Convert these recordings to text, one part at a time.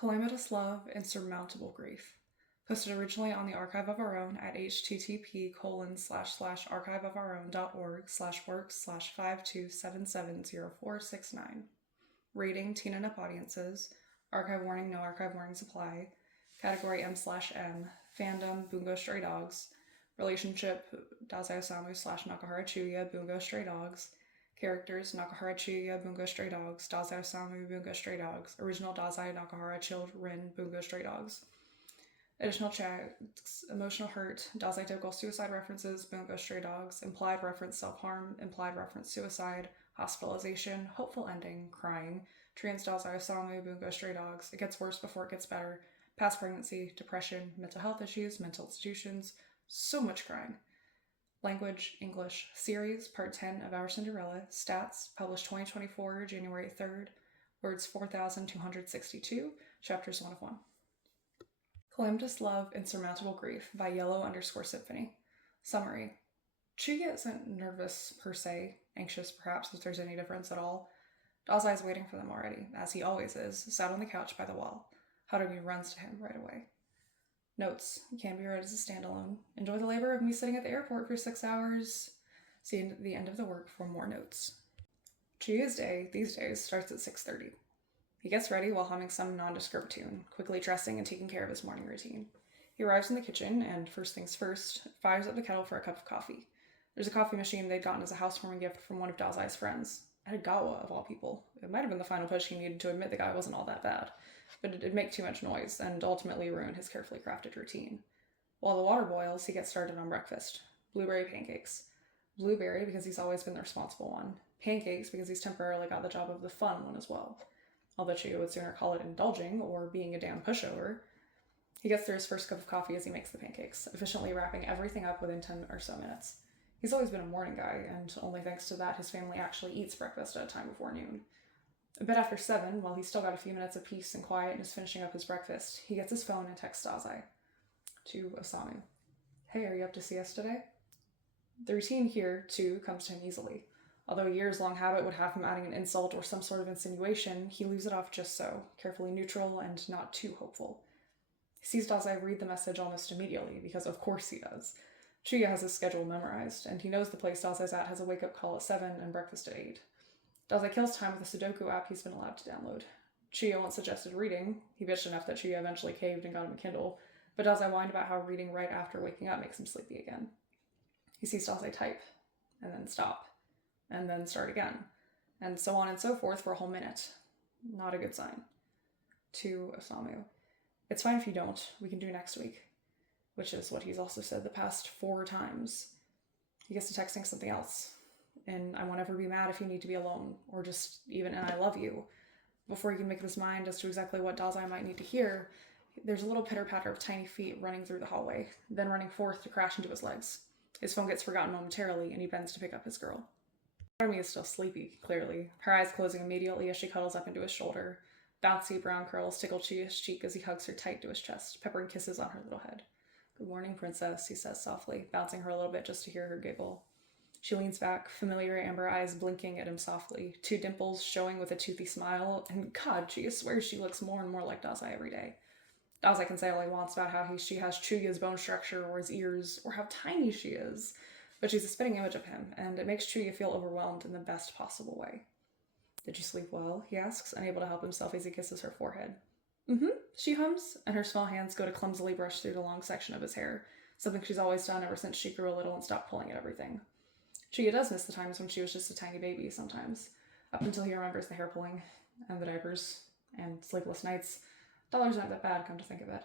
Calamitous love, insurmountable grief. Posted originally on the Archive of Our Own at http://archiveofourown.org/works/52770469. Rating: teen and up audiences. Archive warning: no archive warnings apply. Category M/M. Fandom: Bungo Stray Dogs. Relationship: Dazai Osamu / Nakahara Chuya, Bungo Stray Dogs. Characters: Nakahara Chuya, Bungo Stray Dogs. Dazai Osamu, Bungo Stray Dogs. Original Dazai Nakahara Children, Bungo Stray Dogs. Additional checks: emotional hurt, Dazai typical suicide references, Bungo Stray Dogs. Implied reference self-harm, implied reference suicide, hospitalization, hopeful ending, crying. Trans Dazai Osamu, Bungo Stray Dogs. It gets worse before it gets better. Past pregnancy, depression, mental health issues, mental institutions. So much crying. Language, English. Series, Part 10 of Our Cinderella. Stats, published 2024, January 3rd. Words 4,262. Chapters 1 of 1. Calamitous Love, Insurmountable Grief by Yellow_Symphony. Summary. Chuya isn't nervous per se, anxious perhaps if there's any difference at all. Dazai is waiting for them already, as he always is, sat on the couch by the wall. Haruhi runs to him right away. Notes. Can be read as a standalone. Enjoy the labor of me sitting at the airport for 6 hours. See the end of the work for more notes. Chuya's day, these days, starts at 6:30. He gets ready while humming some nondescript tune, quickly dressing and taking care of his morning routine. He arrives in the kitchen and, first things first, fires up the kettle for a cup of coffee. There's a coffee machine they'd gotten as a housewarming gift from one of Dazai's friends. Edagawa, of all people. It might have been the final push he needed to admit the guy wasn't all that bad, but it'd make too much noise and ultimately ruin his carefully crafted routine. While the water boils, he gets started on breakfast. Blueberry pancakes. Blueberry because he's always been the responsible one. Pancakes because he's temporarily got the job of the fun one as well. Although Chuya would sooner call it indulging or being a damn pushover. He gets through his first cup of coffee as he makes the pancakes, efficiently wrapping everything up within 10 or so minutes. He's always been a morning guy, and only thanks to that his family actually eats breakfast at a time before noon. A bit after 7, while he's still got a few minutes of peace and quiet and is finishing up his breakfast, he gets his phone and texts Dazai. To Osamu. Hey, are you up to see us today? The routine here, too, comes to him easily. Although a years-long habit would have him adding an insult or some sort of insinuation, he leaves it off just so, carefully neutral and not too hopeful. He sees Dazai read the message almost immediately, because of course he does. Chuya has his schedule memorized, and he knows the place Dazai's at has a wake-up call at 7 and breakfast at 8. Dazai kills time with a Sudoku app he's been allowed to download. Chuya once suggested reading. He bitched enough that Chuya eventually caved and got him a Kindle, but Dazai whined about how reading right after waking up makes him sleepy again. He sees Dazai type, and then stop, and then start again, and so on and so forth for a whole minute. Not a good sign. To Osamu. It's fine if you don't. We can do next week. Which is what he's also said the past 4 times. He gets to texting something else. And I won't ever be mad if you need to be alone, or just even an I love you. Before he can make up his mind as to exactly what Dazai might need to hear, there's a little pitter-patter of tiny feet running through the hallway, then running forth to crash into his legs. His phone gets forgotten momentarily, and he bends to pick up his girl. Army is still sleepy, clearly, her eyes closing immediately as she cuddles up into his shoulder. Bouncy brown curls tickle Chuya's cheek as he hugs her tight to his chest, peppering kisses on her little head. Good morning, princess, he says softly, bouncing her a little bit just to hear her giggle. She leans back, familiar amber eyes blinking at him softly, 2 dimples showing with a toothy smile, and God, she swears she looks more and more like Dazai every day. Dazai can say all he wants about how she has Chuya's bone structure or his ears, or how tiny she is, but she's a spitting image of him, and it makes Chuya feel overwhelmed in the best possible way. Did you sleep well? He asks, unable to help himself as he kisses her forehead. She hums, and her small hands go to clumsily brush through the long section of his hair, something she's always done ever since she grew a little and stopped pulling at everything. Chuya does miss the times when she was just a tiny baby sometimes, up until he remembers the hair pulling, and the diapers, and sleepless nights. $1 aren't that bad, come to think of it.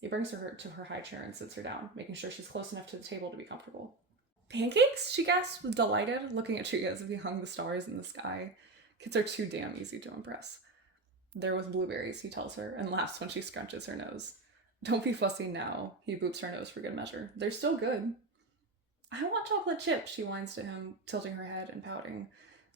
He brings her to her high chair and sits her down, making sure she's close enough to the table to be comfortable. Pancakes? She gasps, delighted, looking at Chuya as if he hung the stars in the sky. Kids are too damn easy to impress. They're with blueberries, he tells her, and laughs when she scrunches her nose. Don't be fussy now, he boops her nose for good measure. They're still good. I want chocolate chips, she whines to him, tilting her head and pouting.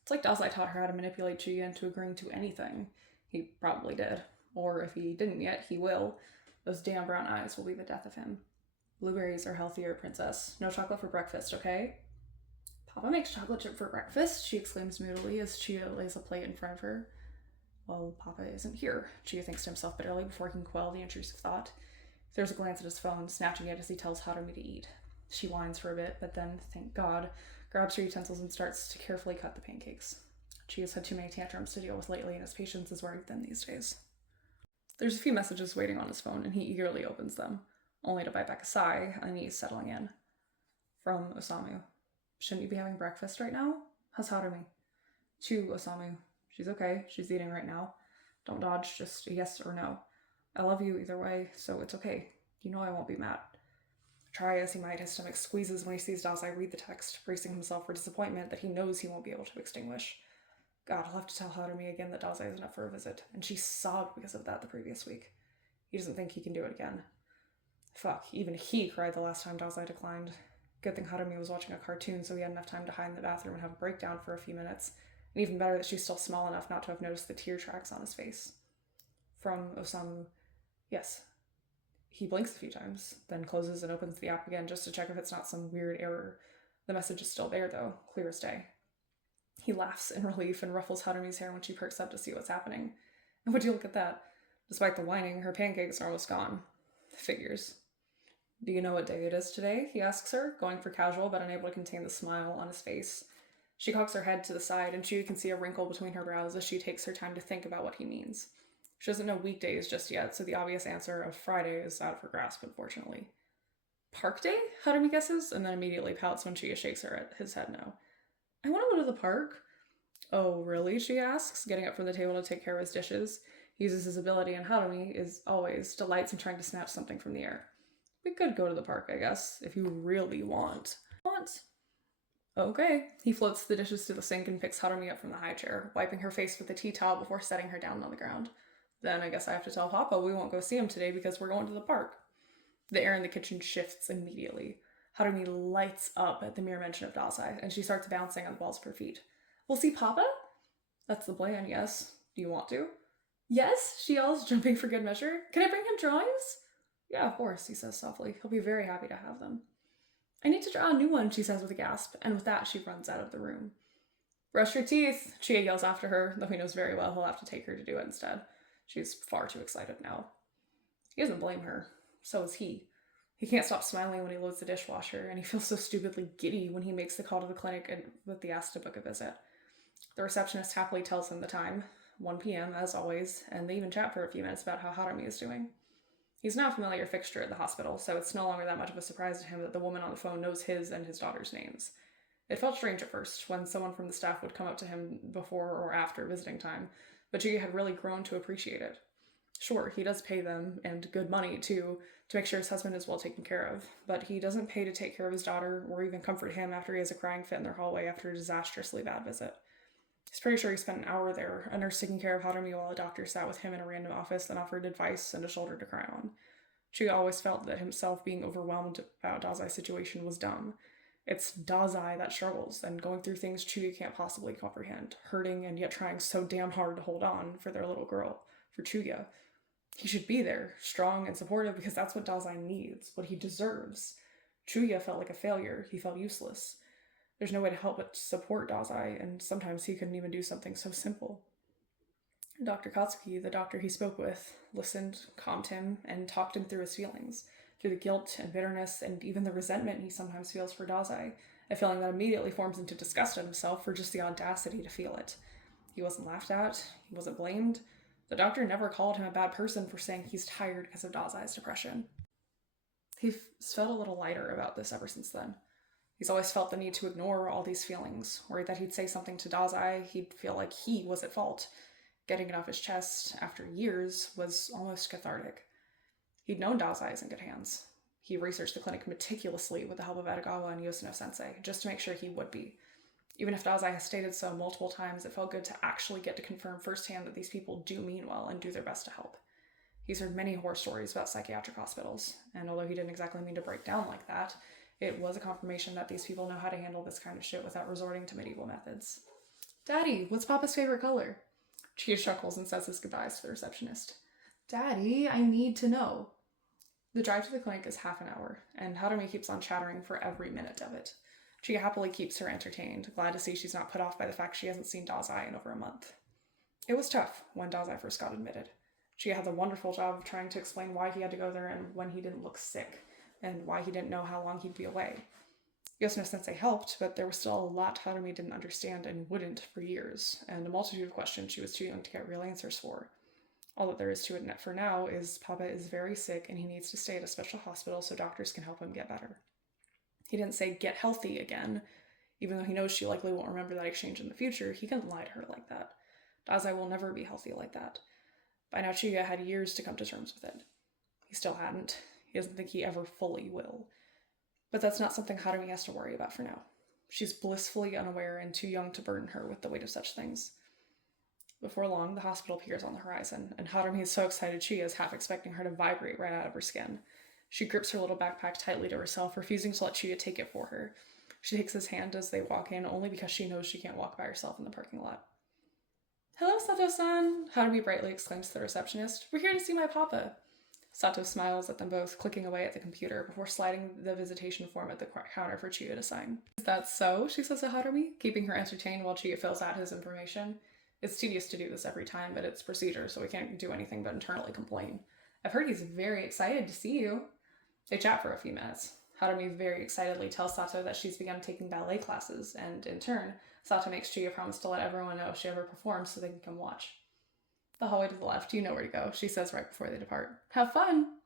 It's like Dazai taught her how to manipulate Chuya into agreeing to anything. He probably did. Or if he didn't yet, he will. Those damn brown eyes will be the death of him. Blueberries are healthier, princess. No chocolate for breakfast, okay? Papa makes chocolate chip for breakfast, she exclaims moodily as Chuya lays a plate in front of her. Well, Papa isn't here, Chia thinks to himself bitterly before he can quell the intrusive thought. He throws a glance at his phone, snatching it as he tells Harumi to eat. She whines for a bit, but then, thank God, grabs her utensils and starts to carefully cut the pancakes. Chia's had too many tantrums to deal with lately, and his patience is wearing thin these days. There's a few messages waiting on his phone, and he eagerly opens them, only to bite back a sigh, unease settling in. From Osamu. Shouldn't you be having breakfast right now? How's Harumi? To Osamu. She's okay. She's eating right now. Don't dodge, just a yes or no. I love you either way, so it's okay. You know I won't be mad. Try as he might, his stomach squeezes when he sees Dazai read the text, bracing himself for disappointment that he knows he won't be able to extinguish. God, I'll have to tell Harumi again that Dazai isn't up for a visit, and she sobbed because of that the previous week. He doesn't think he can do it again. Fuck, even he cried the last time Dazai declined. Good thing Harumi was watching a cartoon, so he had enough time to hide in the bathroom and have a breakdown for a few minutes, and even better that she's still small enough not to have noticed the tear tracks on his face. From Osamu. Yes. He blinks a few times, then closes and opens the app again just to check if it's not some weird error. The message is still there, though, clear as day. He laughs in relief and ruffles Harumi's hair when she perks up to see what's happening. And would you look at that? Despite the whining, her pancakes are almost gone. Figures. Do you know what day it is today? He asks her, going for casual but unable to contain the smile on his face. She cocks her head to the side, and she can see a wrinkle between her brows as she takes her time to think about what he means. She doesn't know weekdays just yet, so the obvious answer of Friday is out of her grasp, unfortunately. Park day? Harumi guesses, and then immediately pouts when Chia shakes his head no. I want to go to the park. Oh, really? She asks, getting up from the table to take care of his dishes. He uses his ability, and Harumi, as always, delights in trying to snatch something from the air. We could go to the park, I guess, if you really want. Want? Okay. He floats the dishes to the sink and picks Harumi up from the high chair, wiping her face with a tea towel before setting her down on the ground. Then I guess I have to tell Papa we won't go see him today because we're going to the park. The air in the kitchen shifts immediately. Harumi lights up at the mere mention of Dazai, and she starts bouncing on the balls of her feet. We'll see Papa? That's the plan, yes. Do you want to? Yes, she yells, jumping for good measure. Can I bring him drawings? Yeah, of course, he says softly. He'll be very happy to have them. I need to draw a new one, she says with a gasp, and with that she runs out of the room. Brush your teeth, Chia yells after her, though he knows very well he'll have to take her to do it instead. She's far too excited now. He doesn't blame her. So is he. He can't stop smiling when he loads the dishwasher, and he feels so stupidly giddy when he makes the call to the clinic and with the ask to book a visit. The receptionist happily tells him the time, 1 p.m. as always, and they even chat for a few minutes about how Harumi is doing. He's now a familiar fixture at the hospital, so it's no longer that much of a surprise to him that the woman on the phone knows his and his daughter's names. It felt strange at first, when someone from the staff would come up to him before or after visiting time, but Gia had really grown to appreciate it. Sure, he does pay them, and good money too, to make sure his husband is well taken care of, but he doesn't pay to take care of his daughter or even comfort him after he has a crying fit in their hallway after a disastrously bad visit. He's pretty sure he spent an hour there, a nurse taking care of Harumi while a doctor sat with him in a random office and offered advice and a shoulder to cry on. Chia always felt that himself being overwhelmed about Dazai's situation was dumb. It's Dazai that struggles, and going through things Chia can't possibly comprehend, hurting and yet trying so damn hard to hold on for their little girl, for Chuya. He should be there, strong and supportive, because that's what Dazai needs, what he deserves. Chuya felt like a failure, he felt useless. There's no way to help but support Dazai, and sometimes he couldn't even do something so simple. Dr. Katsuki, the doctor he spoke with, listened, calmed him, and talked him through his feelings, through the guilt and bitterness and even the resentment he sometimes feels for Dazai, a feeling that immediately forms into disgust at himself for just the audacity to feel it. He wasn't laughed at, he wasn't blamed. The doctor never called him a bad person for saying he's tired because of Dazai's depression. He's felt a little lighter about this ever since then. He's always felt the need to ignore all these feelings, worried that he'd say something to Dazai, he'd feel like he was at fault. Getting it off his chest after years was almost cathartic. He'd known Dazai is in good hands. He researched the clinic meticulously with the help of Edogawa and Yoshino-sensei, just to make sure he would be. Even if Dazai has stated so multiple times, it felt good to actually get to confirm firsthand that these people do mean well and do their best to help. He's heard many horror stories about psychiatric hospitals, and although he didn't exactly mean to break down like that, it was a confirmation that these people know how to handle this kind of shit without resorting to medieval methods. Daddy, what's Papa's favorite color? Chia chuckles and says his goodbyes to the receptionist. Daddy, I need to know. The drive to the clinic is half an hour, and Harumi keeps on chattering for every minute of it. Chia happily keeps her entertained, glad to see she's not put off by the fact she hasn't seen Dazai in over a month. It was tough when Dazai first got admitted. She had the wonderful job of trying to explain why he had to go there and when he didn't look sick, and why he didn't know how long he'd be away. Yosuna Sensei helped, but there was still a lot Harume didn't understand and wouldn't for years, and a multitude of questions she was too young to get real answers for. All that there is to it for now is Papa is very sick and he needs to stay at a special hospital so doctors can help him get better. He didn't say get healthy again. Even though he knows she likely won't remember that exchange in the future, he couldn't lie to her like that. Dazai will never be healthy like that. By now, Chiya had years to come to terms with it. He still hadn't. He doesn't think he ever fully will. But that's not something Harume has to worry about for now. She's blissfully unaware and too young to burden her with the weight of such things. Before long, the hospital appears on the horizon, and Harume is so excited she is half expecting her to vibrate right out of her skin. She grips her little backpack tightly to herself, refusing to let Chiya take it for her. She takes his hand as they walk in, only because she knows she can't walk by herself in the parking lot. "Hello, Sato-san," Harume brightly exclaims to the receptionist. "We're here to see my papa." Sato smiles at them both, clicking away at the computer before sliding the visitation form at the counter for Chiya to sign. "Is that so?" she says to Harume, keeping her entertained while Chiya fills out his information. It's tedious to do this every time, but it's procedure, so we can't do anything but internally complain. "I've heard he's very excited to see you." They chat for a few minutes. Harume very excitedly tells Sato that she's begun taking ballet classes, and in turn, Sato makes Chiya promise to let everyone know if she ever performs so they can come watch. "The hallway to the left, you know where to go," she says right before they depart. "Have fun!"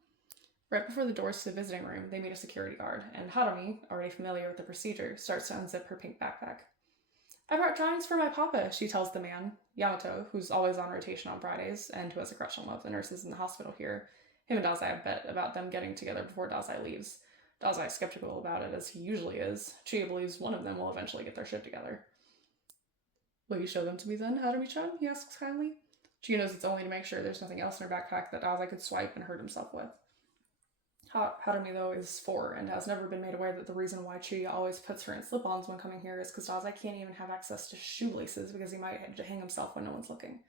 Right before the doors to the visiting room, they meet a security guard, and Harume, already familiar with the procedure, starts to unzip her pink backpack. "I brought drawings for my papa," she tells the man, Yamato, who's always on rotation on Fridays, and who has a crush on one of the nurses in the hospital here. Him and Dazai have bet about them getting together before Dazai leaves. Dazai is skeptical about it, as he usually is. Chiya believes one of them will eventually get their shit together. "Will you show them to me then, Harume-chan?" he asks kindly. Chiya knows it's only to make sure there's nothing else in her backpack that Dazai could swipe and hurt himself with. Harume, though, is 4 and has never been made aware that the reason why Chiya always puts her in slip-ons when coming here is because Dazai can't even have access to shoelaces because he might hang himself when no one's looking.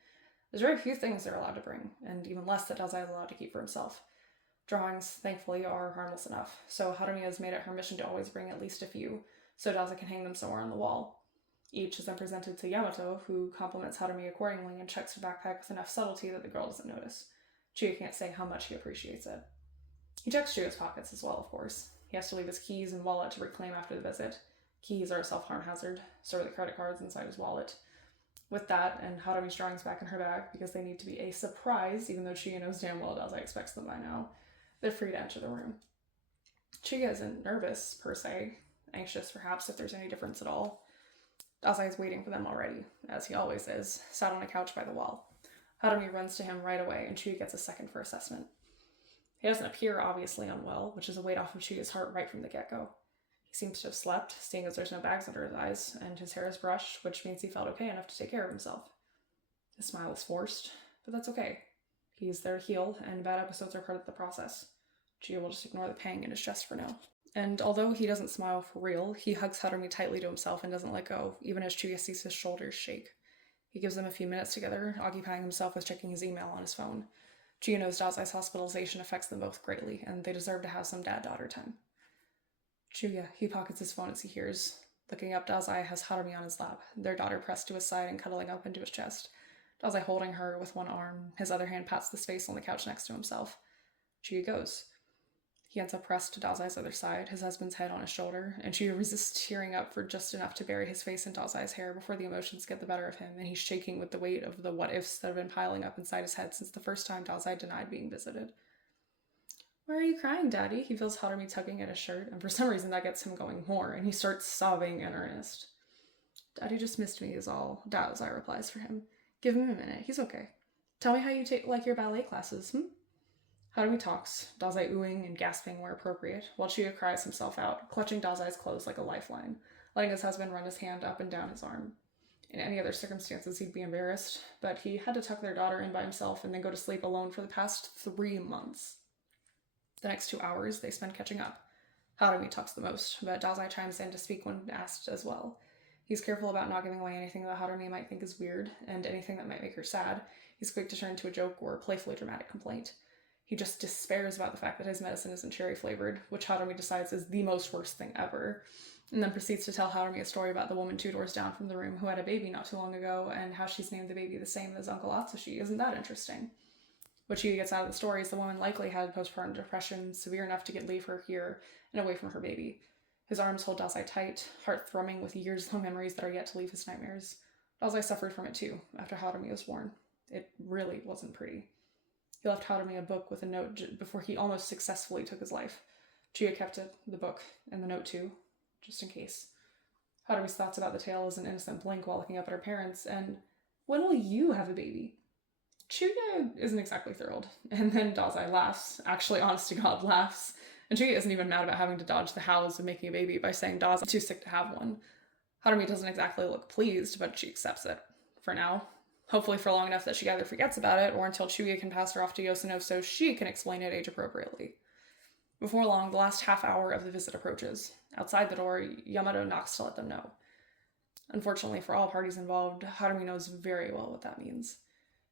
There's very few things they're allowed to bring, and even less that Dazai is allowed to keep for himself. Drawings, thankfully, are harmless enough, so Harume has made it her mission to always bring at least a few, so Dazai can hang them somewhere on the wall. Each is then presented to Yamato, who compliments Harume accordingly and checks her backpack with enough subtlety that the girl doesn't notice. Chiya can't say how much he appreciates it. He checks Chiya's pockets as well, of course. He has to leave his keys and wallet to reclaim after the visit. Keys are a self-harm hazard, so are the credit cards inside his wallet. With that, and Harume's drawings back in her bag, because they need to be a surprise, even though Chiya knows damn well Dazai expects them by now, they're free to enter the room. Chiya isn't nervous, per se, anxious perhaps if there's any difference at all. Dazai is waiting for them already, as he always is, sat on a couch by the wall. Harume runs to him right away, and Chiya gets a second for assessment. He doesn't appear obviously unwell, which is a weight off of Chiya's heart right from the get-go. He seems to have slept, seeing as there's no bags under his eyes, and his hair is brushed, which means he felt okay enough to take care of himself. His smile is forced, but that's okay. He's there to heal, and bad episodes are part of the process. Chiya will just ignore the pang in his chest for now. And although he doesn't smile for real, he hugs Harume tightly to himself and doesn't let go, even as Chiya sees his shoulders shake. He gives them a few minutes together, occupying himself with checking his email on his phone. Chiya knows Dazai's hospitalization affects them both greatly, and they deserve to have some dad-daughter time. Chiya, he pockets his phone as he hears. Looking up, Dazai has Harume on his lap, their daughter pressed to his side and cuddling up into his chest. Dazai holding her with one arm, his other hand pats the space on the couch next to himself. Chiya goes. He ends up pressed to Dazai's other side, his husband's head on his shoulder, and Chiya resists tearing up for just enough to bury his face in Dazai's hair before the emotions get the better of him, and he's shaking with the weight of the what-ifs that have been piling up inside his head since the first time Dazai denied being visited. "Why are you crying, Daddy?" He feels Harume tugging at his shirt, and for some reason that gets him going more, and he starts sobbing in earnest. "Daddy just missed me is all," Dazai replies for him. "Give him a minute, he's okay. Tell me how you like your ballet classes, Harume talks, Dazai oohing and gasping where appropriate, while Chiya cries himself out, clutching Dazai's clothes like a lifeline, letting his husband run his hand up and down his arm. In any other circumstances, he'd be embarrassed, but he had to tuck their daughter in by himself and then go to sleep alone for the past 3 months. The next 2 hours, they spend catching up. Harume talks the most, but Dazai chimes in to speak when asked as well. He's careful about not giving away anything that Harume might think is weird, and anything that might make her sad. He's quick to turn to a joke or a playfully dramatic complaint. He just despairs about the fact that his medicine isn't cherry flavored, which Harume decides is the most worst thing ever, and then proceeds to tell Harume a story about the woman 2 doors down from the room who had a baby not too long ago, and how she's named the baby the same as Uncle Atsushi. Isn't that interesting? What she gets out of the story is the woman likely had postpartum depression severe enough to leave her here and away from her baby. His arms hold Dazai tight, heart thrumming with years-long memories that are yet to leave his nightmares. Dazai suffered from it too, after Harume was born. It really wasn't pretty. He left Harume a book with a note before he almost successfully took his life. Chuya kept it, the book, and the note too, just in case. Harume's thoughts about the tale is an innocent blink while looking up at her parents, and when will you have a baby? Chuya isn't exactly thrilled, and then Dazai laughs, actually honest to God laughs, and Chuya isn't even mad about having to dodge the hows of making a baby by saying Dazai's too sick to have one. Harume doesn't exactly look pleased, but she accepts it. For now. Hopefully for long enough that she either forgets about it, or until Chuya can pass her off to Yoshino so she can explain it age appropriately. Before long, the last half hour of the visit approaches. Outside the door, Yamato knocks to let them know. Unfortunately for all parties involved, Harume knows very well what that means.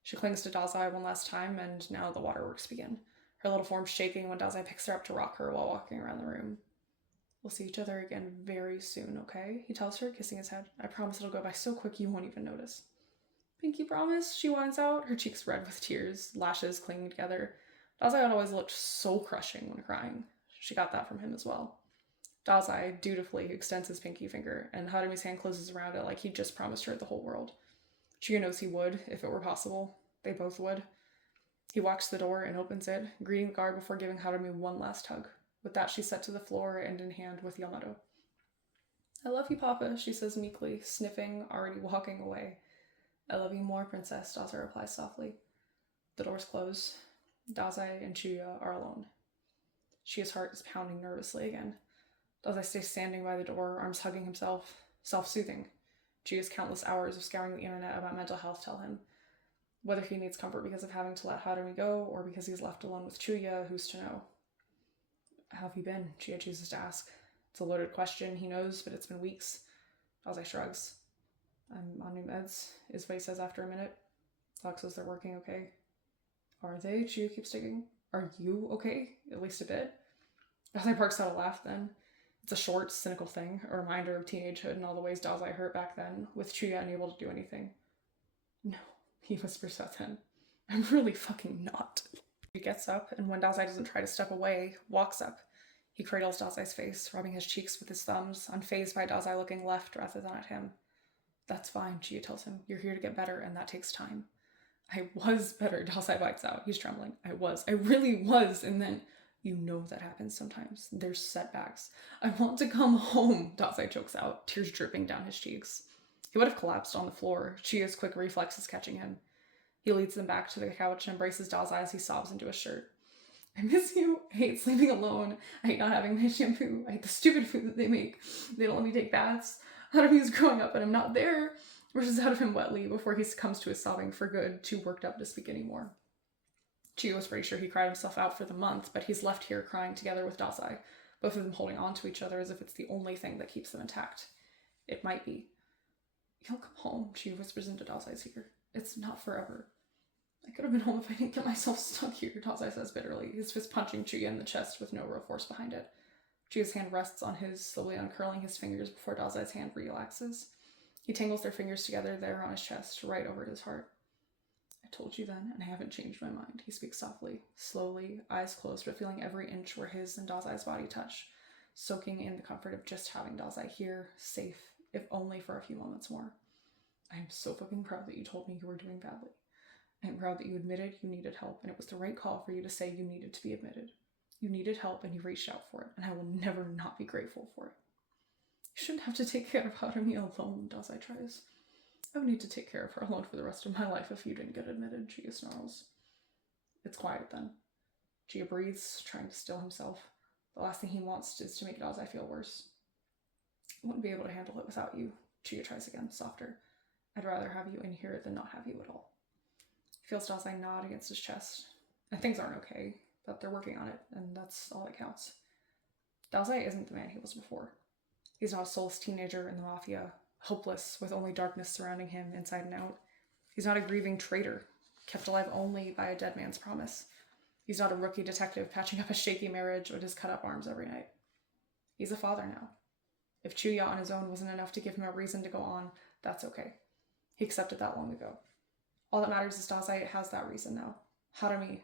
She clings to Dazai one last time, and now the waterworks begin. Her little form shaking when Dazai picks her up to rock her while walking around the room. We'll see each other again very soon, okay? He tells her, kissing his head. I promise it'll go by so quick you won't even notice. Pinky promise, she whines out, her cheeks red with tears, lashes clinging together. Dazai had always looked so crushing when crying. She got that from him as well. Dazai dutifully extends his pinky finger, and Harume's hand closes around it like he'd just promised her the whole world. Chuya knows he would, if it were possible. They both would. He walks to the door and opens it, greeting the guard before giving Harume one last hug. With that, she's set to the floor and in hand with Yamato. I love you, Papa, she says meekly, sniffing, already walking away. I love you more, Princess, Dazai replies softly. The doors close. Dazai and Chuya are alone. Chuya's heart is pounding nervously again. Dazai stays standing by the door, arms hugging himself, self-soothing. Chuya's countless hours of scouring the internet about mental health tell him. Whether he needs comfort because of having to let Harume go, or because he's left alone with Chuya, who's to know? How have you been? Chuya chooses to ask. It's a loaded question, he knows, but it's been weeks. Dazai shrugs. I'm on new meds, is what he says after a minute. Doc says they're working okay. Are they? Chuya keeps digging. Are you okay? At least a bit? Dazai barks out a laugh then. It's a short, cynical thing, a reminder of teenagehood and all the ways Dazai hurt back then, with Chuya unable to do anything. No, he whispers out then. I'm really fucking not. He gets up, and when Dazai doesn't try to step away, walks up. He cradles Dazai's face, rubbing his cheeks with his thumbs, unfazed by Dazai looking left rather than at him. That's fine, Chuya tells him. You're here to get better, and that takes time. I was better, Dazai bites out. He's trembling. I really was, and then... You know that happens sometimes. There's setbacks. I want to come home, Dazai chokes out, tears dripping down his cheeks. He would have collapsed on the floor, Chuya's quick reflexes catching him. He leads them back to the couch and embraces Dazai as he sobs into his shirt. I miss you. I hate sleeping alone. I hate not having my shampoo. I hate the stupid food that they make. They don't let me take baths. Harume is growing up and I'm not there. Rushes out of him wetly before he succumbs to his sobbing for good, too worked up to speak anymore. Chuya was pretty sure he cried himself out for the month, but he's left here crying together with Dazai, both of them holding on to each other as if it's the only thing that keeps them intact. It might be. You'll come home, Chuya whispers into Dazai's ear. It's not forever. I could have been home if I didn't get myself stuck here, Dazai says bitterly, his fist punching Chuya in the chest with no real force behind it. Chuya's hand rests on his, slowly uncurling his fingers before Dazai's hand relaxes. He tangles their fingers together there on his chest, right over his heart. I told you then, and I haven't changed my mind, he speaks softly, slowly, eyes closed, but feeling every inch where his and Dazai's body touch, soaking in the comfort of just having Dazai here, safe, if only for a few moments more. I am so fucking proud that you told me you were doing badly. I am proud that you admitted you needed help, and it was the right call for you to say you needed to be admitted. You needed help, and you reached out for it, and I will never not be grateful for it. You shouldn't have to take care of Harume alone, Dazai tries. I would need to take care of her alone for the rest of my life if you didn't get admitted, Chuya snarls. It's quiet then. Chuya breathes, trying to still himself. The last thing he wants is to make Dazai feel worse. I wouldn't be able to handle it without you, Chuya tries again, softer. I'd rather have you in here than not have you at all. He feels Dazai nod against his chest. And things aren't okay, but they're working on it, and that's all that counts. Dazai isn't the man he was before. He's not a soulless teenager in the mafia, hopeless, with only darkness surrounding him inside and out. He's not a grieving traitor, kept alive only by a dead man's promise. He's not a rookie detective patching up a shaky marriage with his cut-up arms every night. He's a father now. If Chuya on his own wasn't enough to give him a reason to go on, that's okay. He accepted that long ago. All that matters is Dazai has that reason now. Harumi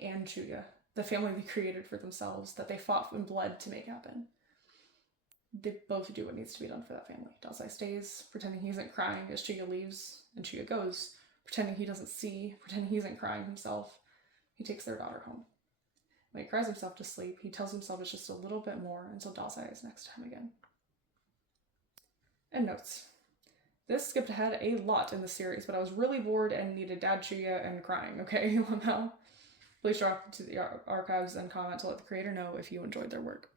and Chuya, the family they created for themselves, that they fought and bled to make happen. They both do what needs to be done for that family. Dazai stays, pretending he isn't crying as Chuya leaves, and Chuya goes, pretending he doesn't see, pretending he isn't crying himself. He takes their daughter home. When he cries himself to sleep, he tells himself it's just a little bit more until Dazai is next to him again. And notes. This skipped ahead a lot in the series, but I was really bored and needed Dad Chuya and crying, okay, Lamau? Please drop to the archives and comment to let the creator know if you enjoyed their work.